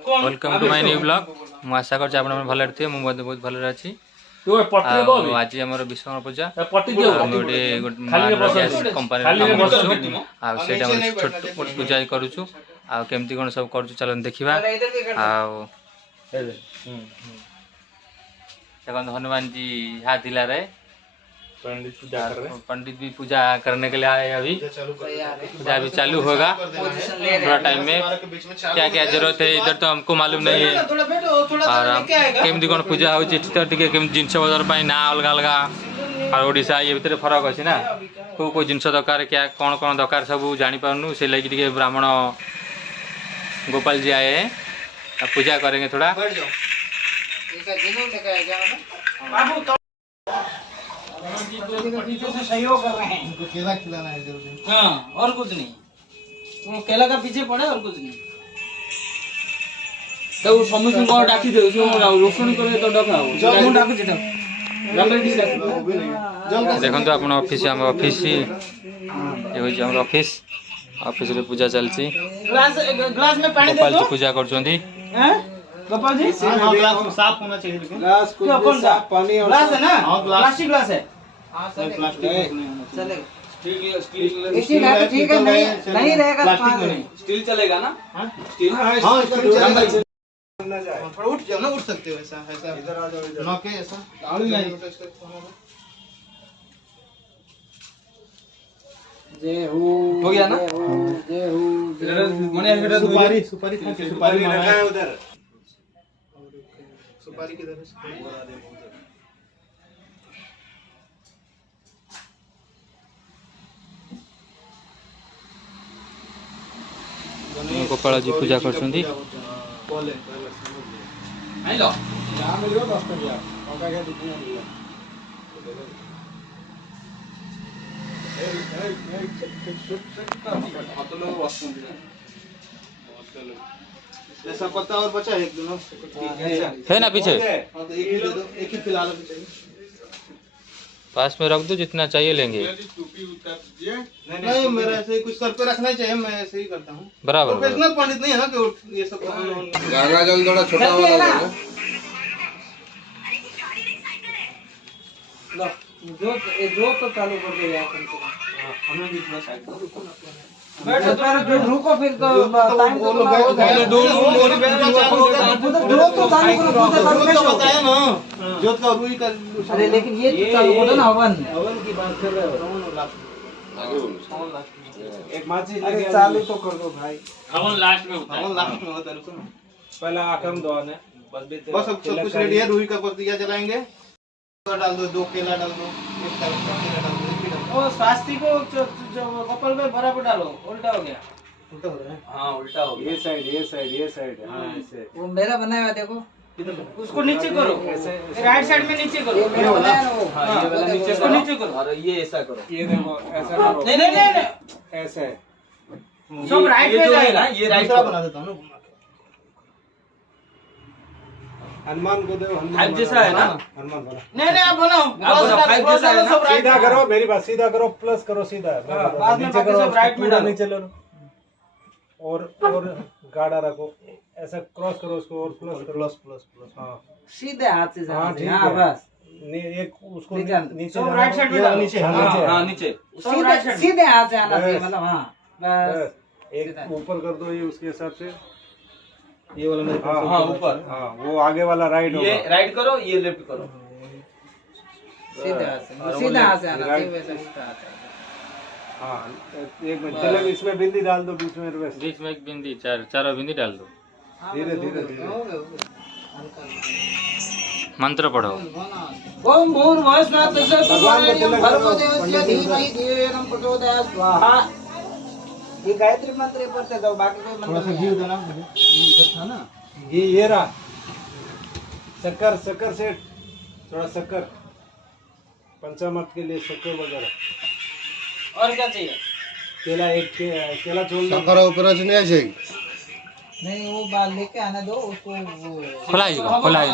Welcome to my new blog मु आशा कर आपण भले थे मु बहुत भले अछि आज हमर विश्वकर्मा पूजा गोटे कंपनी छोट पूजा करूछु आ केमती कोन सब करूछु चलन देखिबा आ हनुमान जी हाथ हिला रहे पंडित भी पूजा करने के लिए आए अभी पूजा अभी चालू होगा थोड़ा टाइम में क्या क्या जरूरत है इधर तो हमको मालूम नहीं है और केमती कौन पूजा हो जिनस बदल ना अलग अलग और ओडिशा ये भितर फरक अच्छे ना को जिनस दरकार क्या कौन कौन दरकार सब जानी पारनु से लगे ब्राह्मण गोपाल जी आए हैं पूजा करेंगे थोड़ा पीछे से सहयोग कर रहे हैं इनको केला खिलाना है जरूर। हाँ और कुछ नहीं वो केला का पीछे पड़े और कुछ नहीं तो समझ को डाकी दे जो रोशनी करे तो डका हो जब मु डाकू जेटा जल्दी डाकी देखन तो अपन ऑफिस हम ऑफिस ये हो जे हम ऑफिस ऑफिस रे पूजा चलची ग्लास में पानी दे दो गोपाल जी पूजा करछोंदी हैं गोपाल जी ग्लास साफ होना चाहिए ग्लास को साफ पानी और ग्लास है ना प्लास्टिक ग्लास है हां सर प्लास्टिक चलेगा स्टील है ठीक है नहीं रहेगा प्लास्टिक नहीं स्टील चलेगा ना हां स्टील हां स्टील चलेगा ना जाए थोड़ा उठ जाओ ना उठ सकते हो ऐसा ऐसा इधर आ जाओ इधर नोके ऐसा जय हो गया ना जय हो मने सुपारी सुपारी सुपारी रखा है उधर सुपारी किधर है गोपाल जी पूजा करछोंदी आई लो यहां मिलियो 10 टका औका के दुनिया मिलियो ऐसा पत्ता और बचा है एक दोनों है ना पीछे हां तो एक ही दे दो एक ही फिलहाल अभी चाहिए पास में रख दो जितना चाहिए लेंगे नहीं मेरा ऐसे ही कुछ सर पे रखना चाहिए मैं ऐसे ही करता हूँ बराबर प्रोफेशनल पंडित नहीं है ना कि ये सब गंगा जल थोड़ा छोटा वाला लो जो तो चालू कर दे यार कम से कम हमें भी थोड़ा साइड बैठो तो रुको फिर तो टाइम तो पहले दो तो चालू करो बताया ना जोत का रुई का अरे लेकिन ये तो चालू करो ना हवन की बात कर रहे हो एक माची अरे चालू तो कर दो भाई हवन लास्ट में होता हवन लास्ट में होता है रुको पहला आकम दो ने बस अब सब कुछ रेडी है रुई का पत्तियां जलाएंगे डाल दो 2 केला डाल दो एक तरफ का केला डाल दो वो स्वास्थ्य को जो कपल में बराबर डालो उल्टा हो गया उल्टा हो रहा है हाँ उल्टा हो गया ये साइड हाँ ऐसे वो मेरा बनाया हुआ देखो उसको नीचे करो राइट साइड में नीचे करो ये बनाया ना वो ये वाला नीचे इसको नीचे करो और ये ऐसा करो ये देखो ऐसा करो नहीं ऐसे सब राइट में जाएगा ये राइट बना देता हूं ना घुमा के हनुमान को दो हाइप जैसा है ना हनुमान बना नहीं आप बनाओ हाइप जैसा है सब राइट सीधा करो मेरी बात सीधा करो प्लस करो सीधा बाद में बाकी सब राइट में डालो नीचे लो और गाढ़ा रखो ऐसा क्रॉस करो उसको और प्लस प्लस हां सीधे हाथ से हां हां बस एक उसको नीचे सब राइट साइड में नीचे हां नीचे सीधे हाथ से आना चाहिए मतलब हां बस एक ऊपर कर दो ये उसके हिसाब से ये वाला मेरे पास हां ऊपर हां वो आगे वाला राइट होगा ये राइट करो ये लेफ्ट करो सीधे हाथ से आना चाहिए वैसे सीधा हाथ हाँ एक मिनट चलो इसमें बिंदी डाल दो बीच में बीच में एक बिंदी चारों बिंदी डाल दो धीरे धीरे मंत्र पढ़ो ओम भूर्भुवस्सुः तत्सवितुर्वरेण्यं भर्गो देवस्य धीमहि धियो यो नः प्रचोदयात् स्वाहा ये गायत्री मंत्र पढ़ते जाओ बाकी कोई मंत्र थोड़ा सा घी देना मुझे इधर था ना घी ये रहा शक्कर से थोड़ा शक्कर पंचामृत के लिए शक्कर वगैरह और क्या चाहिए केला एक केला छोड़ दो शक्कर ऊपर नहीं আছে नहीं वो बाल लेके आने दो उसको खुला ही खुला ही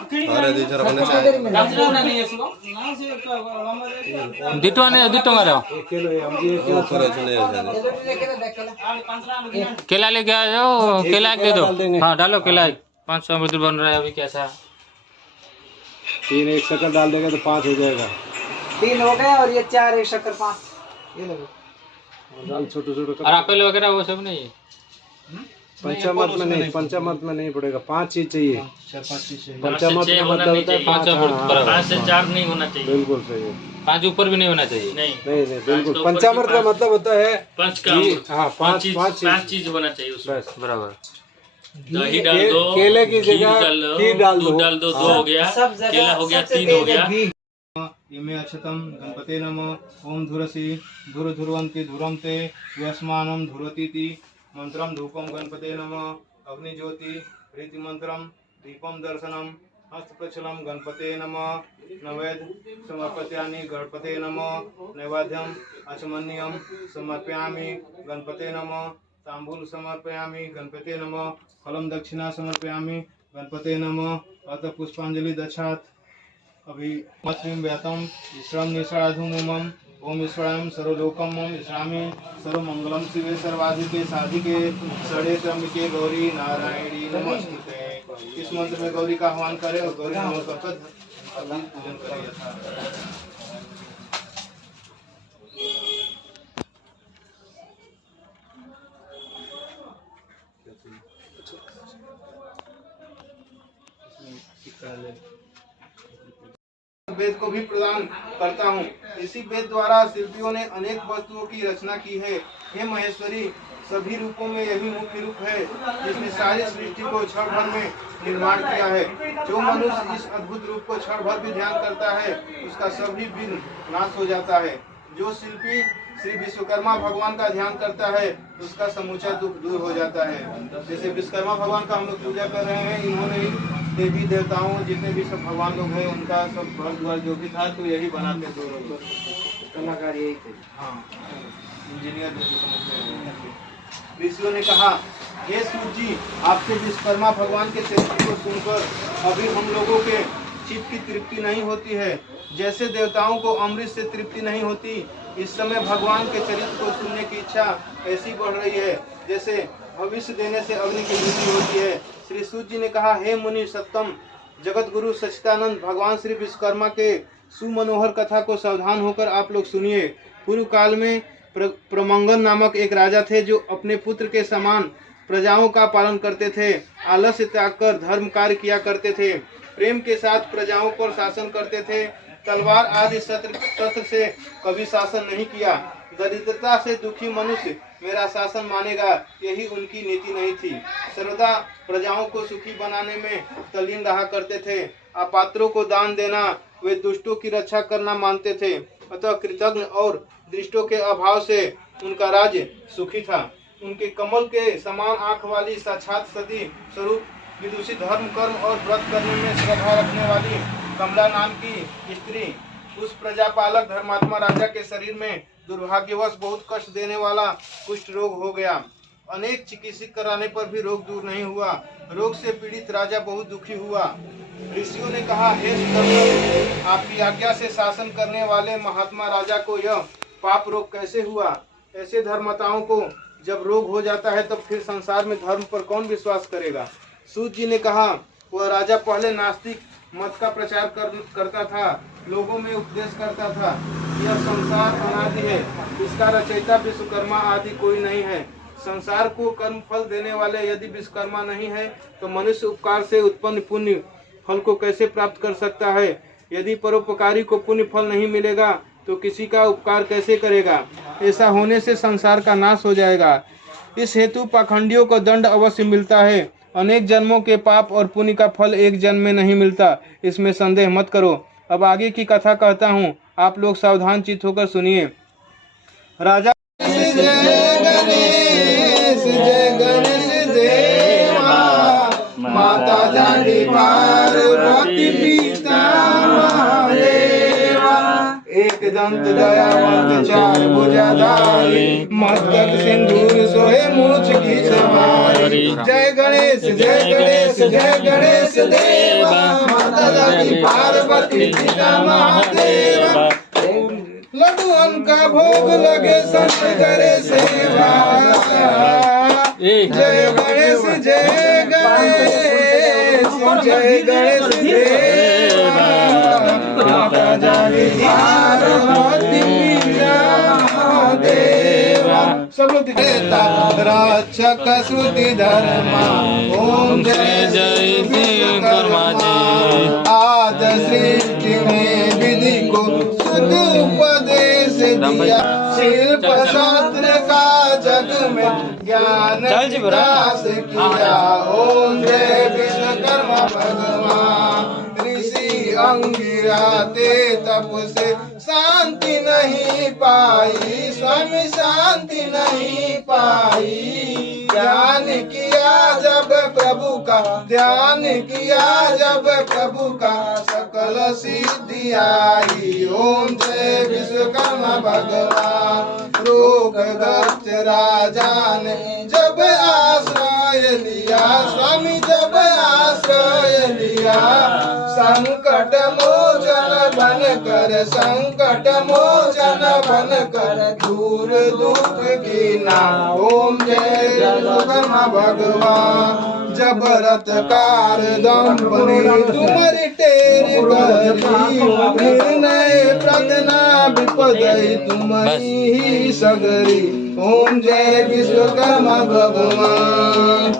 अरे दीजर अपने दिटो ने दिटो मारो ऊपर चले जाने केला लेके आ जाओ केला दे दो हाँ डालो केला 500 अमरूद बन रहा है अभी कैसा 3 एक शक्कर डाल देगा तो 5 हो जाएगा 3 हो गए और ये 4 1 शक्कर 5 ये लो दाल छोटे छोटे और एप्पल वगैरह वो सब नहीं है पंचामृत में नहीं, पंचामृत में नहीं पड़ेगा, 5 चीज चाहिए। 4-5 चीज पंचामृत में मतलब होता है 5 हाँ, 5 से 4 नहीं होना चाहिए, बिल्कुल सही है। 5 ऊपर भी नहीं होना चाहिए। नहीं बिल्कुल। पंचामृत का मतलब होता है हाँ 5 चीज होना चाहिए उसमें। बस बराबर। दही डाल दो, केले की जगह घी डाल दो, दूध डाल दो, 2 हो गया, केला हो गया, 3 हो गया। इमे अक्षतम गणपते नमः। ओम धुरसी धुर धुरवंती धुरंते यस्मानं धुरतीति। मंत्रम धूपम गणपते नमः। अग्नि ज्योति प्रीति मंत्रम दीपम दर्शनम हस्त प्रचलम गणपते नमः। नैवेद्य समर्पयामि गणपते नमः। नैवेद्यम अचमन्यम समर्पयामि गणपते नमः। तांबूल समर्पयामि गणपते नमः। फलम दक्षिणा समर्पयामि गणपते नमः। अथ पुष्पांजलि दक्षात् अभी मत्स्यं व्यातम ईश्वरं निषाधुमुमं। ओम ईश्वराय सर्वलोकम ओम ईश्वरामि सर्वमंगलम शिवे सर्वाधिके साधिके षडे त्र्यंबके गौरी नारायणी नमस्ते। इस मंत्र में गौरी का आह्वान करें और गौरी नमः का पूजन करें यथा। वेद को भी प्रदान करता हूँ। इसी वेद द्वारा शिल्पियों ने अनेक वस्तुओं की रचना की है। हे महेश्वरी, सभी रूपों में यही मुख्य रूप है जिसने सारी सृष्टि को क्षण भर में निर्माण किया है। जो मनुष्य इस अद्भुत रूप को क्षण भर भी ध्यान करता है उसका सभी विघ्न नाश हो जाता है। जो शिल्पी श्री विश्वकर्मा भगवान का ध्यान करता है उसका समूचा दुख दूर हो जाता है। जैसे विश्वकर्मा भगवान का हम लोग पूजा कर रहे हैं, इन्होंने ही देवी देवताओं जितने भी सब भगवान लोग हैं उनका सब घर द्वार जो भी था तो यही बनाते दो लोग कलाकार यही थे। हाँ इंजीनियर जैसे समझते हैं। ऋषियों ने कहा, हे सूर्य जी, आपसे विश्वकर्मा भगवान के चरित्र को सुनकर अभी हम लोगों के चित्त की तृप्ति नहीं होती है। जैसे देवताओं को अमृत से तृप्ति नहीं होती, इस समय भगवान के चरित्र को सुनने की इच्छा ऐसी बढ़ रही है जैसे भविष्य देने से अग्नि की वृद्धि होती है। श्री सूत जी ने कहा, हे मुनि सत्तम, जगत गुरु सच्चिदानंद भगवान श्री विश्वकर्मा के सुमनोहर कथा को सावधान होकर आप लोग सुनिए। पूर्व काल में प्रमंगन नामक एक राजा थे जो अपने पुत्र के समान प्रजाओं का पालन करते थे। आलस्य त्याग कर धर्म कार्य किया करते थे। प्रेम के साथ प्रजाओं पर शासन करते थे। तलवार आदि शस्त्र से कभी शासन नहीं किया। दरिद्रता से दुखी मनुष्य मेरा शासन मानेगा, यही उनकी नीति नहीं थी। सर्वदा प्रजाओं को सुखी बनाने में तल्लीन रहा करते थे। अपात्रों को दान देना, वे दुष्टों की रक्षा करना मानते थे। अतः कृतज्ञ और दृष्टों के अभाव से उनका राज्य सुखी था। उनके कमल के समान आंख वाली साक्षात सती स्वरूप विदुषी धर्म कर्म और व्रत करने में श्रद्धा रखने वाली कमला नाम की स्त्री उस प्रजापालक धर्मात्मा राजा के शरीर में दुर्भाग्यवश बहुत कष्ट देने वाला कुष्ठ रोग हो गया। अनेक चिकित्सा कराने पर भी रोग दूर नहीं हुआ। रोग से पीड़ित राजा बहुत दुखी हुआ। ऋषियों ने कहा, हे सुदर्शन, आपकी आज्ञा से शासन करने वाले महात्मा राजा को यह पाप रोग कैसे हुआ? ऐसे धर्मताओं को जब रोग हो जाता है तब फिर संसार में धर्म पर कौन विश्वास करेगा? सूत जी ने कहा, वह राजा पहले नास्तिक मत का प्रचार करता था, लोगों में उपदेश करता था, यह संसार अनादि है, इसका रचयिता विश्वकर्मा आदि कोई नहीं है। संसार को कर्म फल देने वाले यदि विश्वकर्मा नहीं है तो मनुष्य उपकार से उत्पन्न पुण्य फल को कैसे प्राप्त कर सकता है? यदि परोपकारी को पुण्य फल नहीं मिलेगा तो किसी का उपकार कैसे करेगा? ऐसा होने से संसार का नाश हो जाएगा। इस हेतु पाखंडियों को दंड अवश्य मिलता है। अनेक जन्मों के पाप और पुण्य का फल एक जन्म में नहीं मिलता, इसमें संदेह मत करो। अब आगे की कथा कहता हूँ, आप लोग सावधान चित्त होकर सुनिए। राजा माता जानी पार्वती पिता महादेवा, एक दंत दयावंत चार भुजाधारी मस्तक सिंदूर सोहे मूछ की सवारी जय गणेश जय गणेश देवा माता लक्ष्मी पार्वती पिता महादेवा लड्डुअन का भोग लगे संत करे सेवा जय गणेश देवा माता जानी पार्वती पिता महादेवा सब लोग देता रक्षक श्रुति धर्मा ओम जय विश्वकर्मा जी आद सृष्टि में विधि को शुद्ध उपदेश दिया शिल्प शास्त्र का जग में ज्ञान विकास किया ओम जय विश्वकर्मा भगवान ऋषि अंगिरा ते तप से शांति नहीं पाई स्वामी शांति नहीं पाई ध्यान किया जब प्रभु का ध्यान किया जब प्रभु का सकल सिद्धि आई ओम जय विश्वकर्मा भगवान रोगग्रस्त राजा ने जब आश्रय लिया स्वामी जब आश्रय लिया संकट मोचन बन कर संकट मोचन बन कर दूर दुख कीना ओम जय विश्वकर्मा भगवान जब रथकार दंपनी तुम्हारी टेर गति निर्णय प्रज्ञा विपदई तुम्हारी ही सगरी ओम जय विश्वकर्मा भगवान